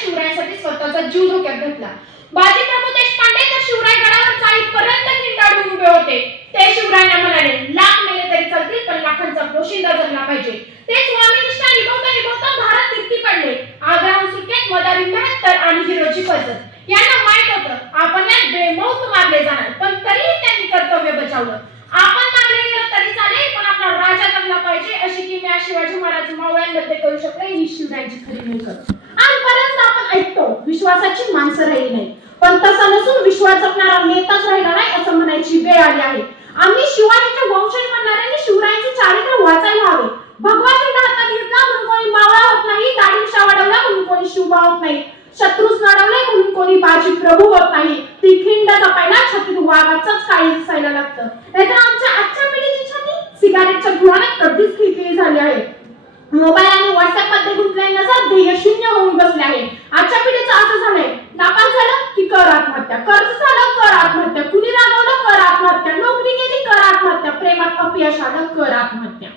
शिवरायांसाठी स्वतःचा जीव धोक्यात घातला. बाजीप्रभू देशपांडे तर शिवरायगडावर जाईपर्यंत किंडाळून उभे होते. ते शिवरायांना म्हणाले, लाख मेले तरी चालतील पण लाखांचा पोशिंदा जगला पाहिजे. ते स्वामीनिष्ठा निभवता निभवता भारत कीर्ती पडले. आग्राहून सुटकेत मदारी 73 आणि हिरोची पद्धत यांना माहित होतं आपण यात बेमौत मारले जाणार, पण तरीही त्यांनी कर्तव्य बजावलं. आपण मारले गेलं तरी चालेल पण आपला राजा जगला पाहिजे अशी किमया शिवाजी महाराज मावळ्यांमध्ये करू शकले. ही शिवरायांची खरी मिळकत. आणि बऱ्याचदा आपण ऐकतो विश्वासाची माणसं राहिली नाही, पण तसं नसून विश्वास जपणारा नेताच राहिला नाही असं म्हणायची वेळ आली आहे. आम्ही शिवाजीचे वंशज म्हणणाऱ्यांनी शिवरायांचे चारित्र्य वाचायला हवे. भगवान हातात घेतला म्हणून कोणी मावळा होत नाही, दाढीशा वाढवला म्हणून कोणी शिवबा होत नाही, शत्रूस नडवले म्हणून कोणी बाजी प्रभू होत नाही. ती खिंड जपायला छातीत वाघाचंच काळी दिसायला लागतं. नाहीतर आमच्या आजच्या पिढीची छाती सिगारेटच्या धुराने कधीच खिळखिळी झाली आहे. मोबाईल आणि व्हॉट्सअप मध्ये गुंतलेली नजर ध्येय शून्य होऊन बसले आहे. आजच्या पिढीचं असं झालंय, नापास झालं की कर आत्महत्या, कर्ज झालं कर आत्महत्या, कुणी रागवलं कर आत्महत्या, नोकरी गेली कर आत्महत्या, प्रेमात अपयश आलं कर आत्महत्या.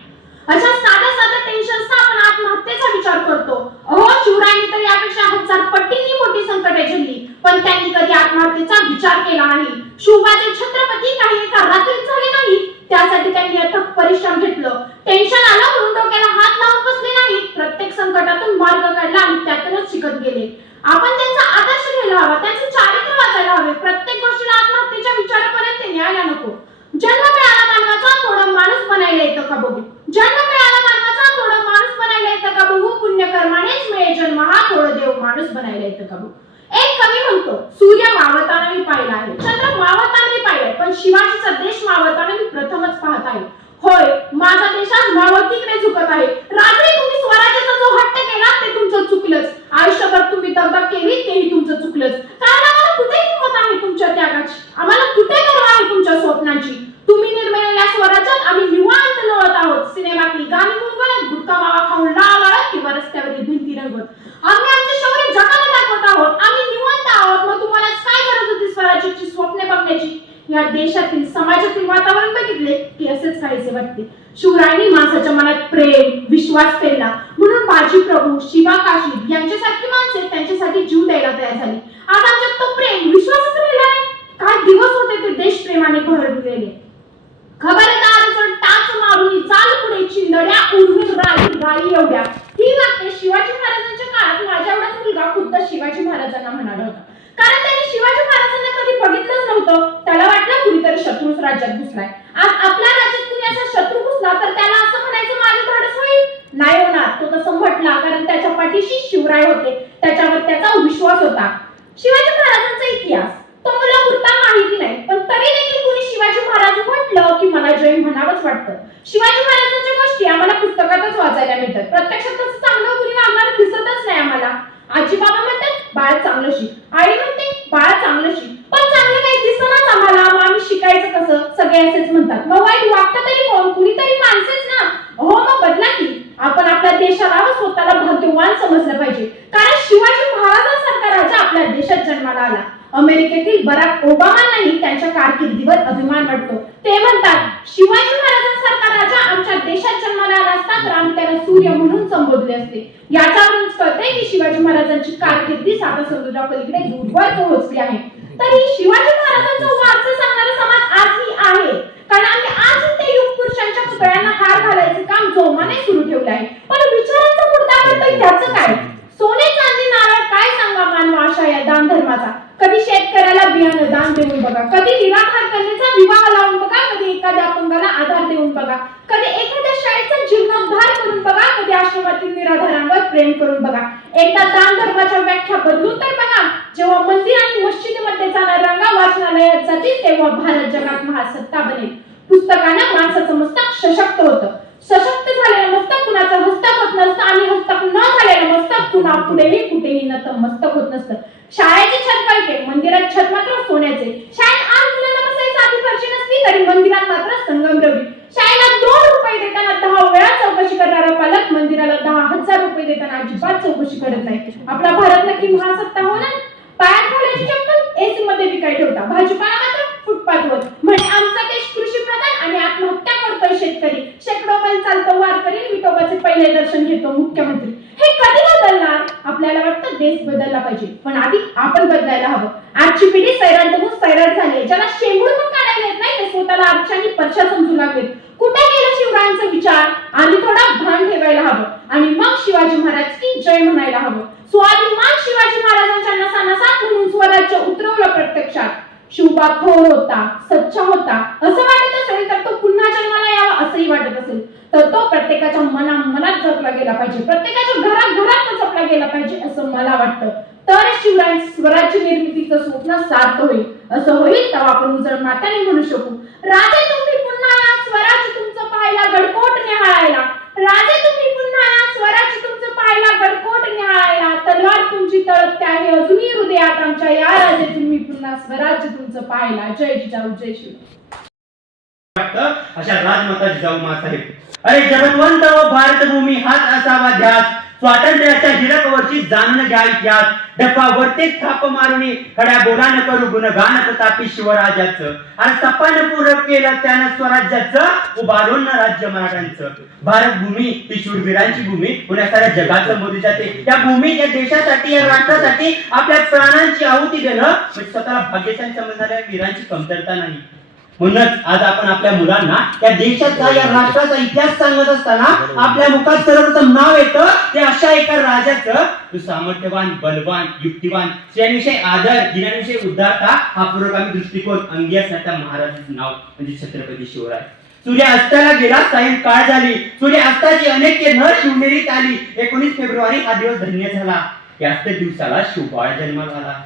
अशा साध्या साध्या टेन्शन्सना आपण आत्महत्येचा विचार करतो. अहो शिवरायांनी तर यापेक्षा 1000 पटींनी मोठी संकटे झेलली, पण त्यांनी कधी आत्महत्येचा विचार केला नाही. शिवबाचे छत्रपती काही एका रात्रीत झाले नाही, त्यासाठी त्यांनी अथक परिश्रम घेतलं. टेन्शन आलं म्हणून डोक्याला हात लावून बसले नाही, प्रत्येक संकटातून मार्ग काढला आणि त्यातूनच शिकत गेले. आपण त्यांचा आदर्श घ्यायला हवा, त्यांचे चारित्र्य वाचायला हवे. प्रत्येक गोष्टीला आत्महत्येच्या विचारापर्यंत न्यायला नको. जन्म मिळाला मानवाचा थोडं माणूस बनायला येतं का बघू, जन्म मिळाला मानवाचा थोडं माणूस बनायला येतं का बघू, पुण्यकर्मानेच मिळे जन्म हा थोडं देव माणूस बनायला येतं का बघू. एक कवी म्हणतो, सूर्य मावळताना मी पाहिला आहे, चंद्र मावळताना मी पाहिलाय, पण शिवाजीचा देश मावळताना मी प्रथमच पाहत आहे. होय, माझा देश आज मावळतीकडे झुकत आहे. रात्री तुम्ही स्वराज्याचा जो हट्ट केला ते तुमचं चुकलंच. आयुष्यभर तुम्ही दगदग केली तेही तुमचं चुकलंच. कारण आम्हाला कुठे हिंमत आहे तुमच्या त्यागाची, आम्हाला कुठे गर्व आहे तुमच्या स्वप्नांची. तुम्ही निर्मिलेल्या स्वराज्यात आम्ही निवांत लोळत आहोत. सिनेमातली गाणी गुणगुणत, गुटखा मावा खाऊन लाळत किंवा रस्त्यावरील भिंती रंगवत आम्ही आमचे शौर्य जगाला दाखवत आहोत. आम्ही निवांत आहोत, मग तुम्हाला काय गरज होती स्वराज्याची स्वप्ने बघण्याची. या देशातील समाजातील वातावरण बघितले की असेच काहीसे वाटते. शिवरायांनी माणसाच्या मनात प्रेम विश्वास पेरला, म्हणून बाजी प्रभू शिवा काशी यांच्यासारखी माणसे त्यांच्यासाठी जीव द्यायला तयार झाली. आज आमच्यात तो प्रेम विश्वासच राहिला नाही. काय दिवस होते ते देशप्रेमाने भरलेले. खबरदार टाच मारून चाल पुढे चिंदड्या उडवीन राई एवढ्या. ही वाक्य शिवाजी महाराजांच्या काळात माझ्या एवढाच मुलगा खुद्द शिवाजी महाराजांना म्हणाला होता. कारण त्यांनी शिवाजी महाराजांना कधी बघितलंच नव्हतं. त्याला वाटलं कुणीतरी शत्रूच राज्यात घुसलाय. आज आपल्या राज्यात कुणी असा शत्रू घुसला तर त्याला असं म्हणायचं माझे धाडस होईल? नाही होणार. तो तसं म्हटला कारण त्याच्या पाठीशी शिवराय होते, त्याच्यावर त्याचा विश्वास होता. शिवाजी महाराजांचा इतिहास तो मला पुरता माहिती नाही, पण तरी देखील कुणी शिवाजी महाराज म्हटलं की मला जय म्हणावंच वाटतं. शिवाजी महाराजांच्या गोष्टी आम्हाला पुस्तकातच वाचायला मिळतात. प्रत्यक्षात तसं चांगलं कुणी वागणार दिसतच नाही आम्हाला. आजी बाबा म्हणतात बाळ चांगलं शिक, आई म्हणते बाळ चांगलं शिक, पण चांगलं काही दिसणारच आम्हाला. मग आम्ही शिकायचं कसं? सगळे असेच म्हणतात. मग वाईट वागतं तरी कोण? कुणीतरी माणसेच ना. हो मग बदला की. आपण आपल्या देशाला व स्वतःला भाग्यवान समजलं पाहिजे, कारण शिवाजी महाराजांसारखा राजा आपल्या देशात जन्माला आला. अमेरिकेतील बराक ओबामांनाही त्यांच्या कारकिर्दीवर अभिमान वाटतो. ते म्हणतात शिवाजी महाराजांसारखा राजा आमच्या देशात जन्माला आला असता तर आम्ही त्याला सूर्य म्हणून संबोधले असते. याच्यावरूनच कळते की शिवाजी महाराजांची कारकिर्दी साता समुद्रापलीकडे दूरवर पोहोचली आहे. तरी शिवाजी महाराजांचा वारसा सांगणारा समाज आजही आहे, कारण आम्ही आज ते युग पुरुषांच्या पुतळ्यांना हार घालायचे काम जोमाने सुरू ठेवले आहे. पण विचारांचा मुद्दा करतोय त्याचं काय? सोने चांदी नारळ काय सांगा मानवा आशा या दान धर्माचा. कधी शेतकऱ्याला बियाणं दान देऊन बघा, कधी निराधार कन्येचा विवाह लावून बघा, कधी एखाद्या अपंगाला आधार देऊन बघा, कधी एखाद्या शाळेचा जीर्णोद्धार करून बघा, कधी आश्रमातील निराधारांवर प्रेम करून बघा. एकदा दान धर्माच्या व्याख्या बदलून तर बघा. जेव्हा मंदिर आणि मस्जिदीमध्ये जाणार रंगा वाचनालयात जातील तेव्हा भारत जगात महासत्ता बनेल. पुस्तकानं माणसाचं मस्तक सशक्त होतं. सशक्त झालेलं मस्तक कुणाचं हस्तक होत नसतं आणि हस्तक न झालेलं मस्तक कुणा पुढेही कुठेही नतमस्तक होत नसतं. शाळेची छत कळते, मंदिरात छत मात्र सोन्याचे. शाळेत 8 मुलांना बसायची आधी फरशी नसती, तरी मंदिरात मात्र संगमरवरी. शाळेला 2 रुपये देताना 10 वेळा चौकशी करणारा पालक मंदिराला 10,000 रुपये देताना अजिबात चौकशी करत नाही. आपला भारत नक्की महासत्ता होणार? पायात घालायची चप्पल एसी मध्ये विकाय ठेवता, भाजीपाला मात्र फुटपाथवर. म्हणजे आमचा देश कृषी प्रधान आणि आत्महत्या करतोय शेतकरी. शेकडो मैल चालतो वारकरी, विठोबाचे पहिले दर्शन घेतो मुख्यमंत्री. हे कधी बदलणार? आपल्याला वाटतं देश बदलला पाहिजे, पण आधी आपण बदलायला हवं. आजची पिढी सैराट बघून सैराट झाली आहे. ज्याला शेंबूड पण काढायला येत नाही ते स्वतःला आरशांनी परशा समजू लागलेत. कुठे गेला शिवरायांचा विचार? आधी थोडा भान ठेवायला हवं आणि मग शिवाजी महाराज की जय म्हणायला हवं. स्वाभिमान शिवाजी महाराजांच्या नसा नसात म्हणून स्वराज्य उतरवलं प्रत्यक्षात. शिवबा थोर होता, सच्चा होता असं वाटत असेल तर तो पुन्हा जन्माला यावा असंही वाटत असेल तर तो प्रत्येकाच्या मनात जपला गेला पाहिजे, प्रत्येकाच्या घरात जपला गेला पाहिजे असं मला वाटतं. तर शिवराय स्वराज्य निर्मितीचं स्वप्न सार्थ होईल. असं होईल तेव्हा आपण उजळ माताने म्हणू शकू, राजे तुम्ही पुन्हा या स्वराज्य तुमचं पाहायला गडकोट निहाळायला. राजे तुम्ही पुन्हा या स्वराज्य तुमचं पाहायला गडकोट निहाळायला. तलवार तुमची तळपते आहे अजूनही हृदयात आमच्या. या राजे तुम्ही पुन्हा स्वराज्य तुमचं पाहायला. जय जिजाऊ, जय शिव. अशा राजमाता जिजाऊ मासाहेब. अरे जगतवंत व भारतभूमी हाच असावा ध्यास. स्वातंत्र्याच्या हिरकवरची जाणून घ्या इतिहास. डफावरती थाप मारुनी खड्या बोलान करू गुणगान प्रतापी शिवराजाचं. आणि सपान पूर्ण केलं त्यानं स्वराज्याचं, उभारून राज्य मराठ्यांचं. भारतभूमी ही शूरवीरांची भूमी, पुण्या साऱ्या जगाचं मोदी जाते. या भूमी, या देशासाठी, या राष्ट्रासाठी आपल्या प्राणांची आहुती देणं म्हणजे स्वतःला भाग्यशाली समजणाऱ्या वीरांची कमतरता नाही. म्हणूनच आज आपण आपल्या मुलांना या देशाचा, या राष्ट्राचा इतिहास सांगत असताना आपल्या मुखात सर्वप्रथम नाव येतं ते अशा एका राजाचं, जो सामर्थ्यवान, बलवान, युक्तिवान, स्त्रियांविषयी आदर, दिनांविषयी उदारता हा पुरोगामी दृष्टिकोन अंगी असणाऱ्या महाराजांचं नाव म्हणजे छत्रपती शिवराय. सूर्य अस्ताला गेला, सायंकाळ झाली. सूर्य अस्ताची अनेक किरणं शिवनेरीत आली. 19 फेब्रुवारी हा दिवस धन्य झाला. याच दिवसाला शिवबाळ जन्माला आला.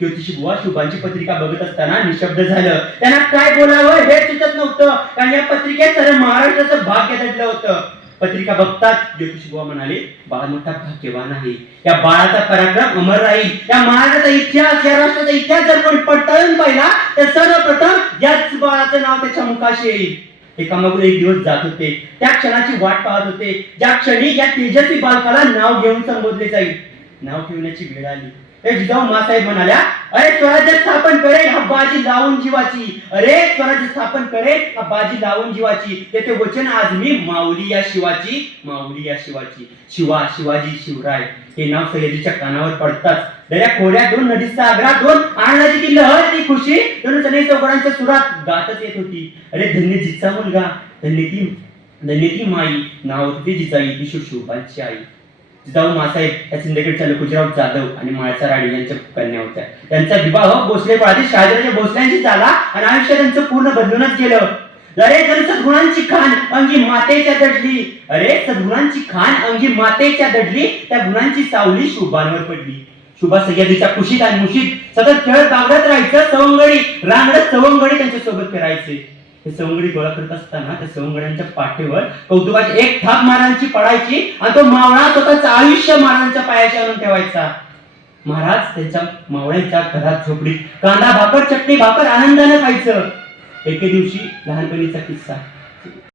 ज्योतिषी बुवा शुभांची पत्रिका बघत असताना निशब्द झालं. त्यांना काय बोलावं हे सुचत नव्हतं, कारण या पत्रिकेत सारं महाराष्ट्राचं भाग्य दडलं होतं. पत्रिका बघताच ज्योतिषी बुवा म्हणाले, बाळ मोठा भाग्यवान आहे. या बाळाचा पराक्रम अमर राहील. या महाराष्ट्राचा इतिहास, या राष्ट्राचा इतिहास जर कोणी पडताळून पाहिला तर सर्वप्रथम याच बाळाचं नाव त्याच्या मुखाशी येईल. एकामागून एक दिवस जात होते. त्या क्षणाची वाट पाहत होते, ज्या क्षणी या तेजस्वी बालकाला नाव घेऊन संबोधले जाईल. नाव ठेवण्याची वेळ आली. जिजाऊ मासाहेब म्हणाल्या, अरे स्वराज्य स्थापन करेल हा बाजी लावून जीवाची. अरे स्वराज्य स्थापन करेल हा बाजी लावून जीवाची. त्याचे वचन आज मी माऊली या शिवाची, माऊली या शिवाची. शिवा, शिवाजी, शिवराय हे नाव सह्याद्रीच्या कानावर पडताच दर्या खोऱ्यातून, नदी सागरातून आनंदाची ती लहर, ती खुशी दोन सनई चौघडांच्या सुरात गातच येत होती. अरे धन्य जिचा मुलगा, धन्य ती माई, नाव होते जिजाई, ती शिवशोभांची आई. जिजाऊ मासाहेब या सिंदखेडच्या लखुजीराव जाधव आणि माळसा राणी यांच्या कन्या होत्या. त्यांचा विवाह भोसले पाळातील शहाजीराजे भोसल्यांशी झाला आणि आयुष्य त्यांचं पूर्ण बदलूनच गेलं. अरे जर सद्गुणांची खान अंगी मातेच्या दडली, अरे सद्गुणांची खान अंगी मातेच्या दडली, त्या गुणांची सावली शुभांवर पडली. शुभा सह्याद्रीच्या कुशीत आणि मुशीत सतत खेळत बागडत राहायचं. सवंगडी रांगडत सवंगडी त्यांच्या सोबत फिरायचे. हे सवंगडी गोळा करत असताना त्या सवंगड्यांच्या पाठीवर कौतुकाची एक थाप महाराजांची पडायची आणि तो मावळा स्वतःचं आयुष्य महाराजांच्या पायाशी आणून ठेवायचा. महाराज त्यांच्या मावळ्यांच्या घरात झोपडीत कांदा भाकर, चटणी भाकर आनंदाने खायचं. एके दिवशी लहानपणीचा किस्सा.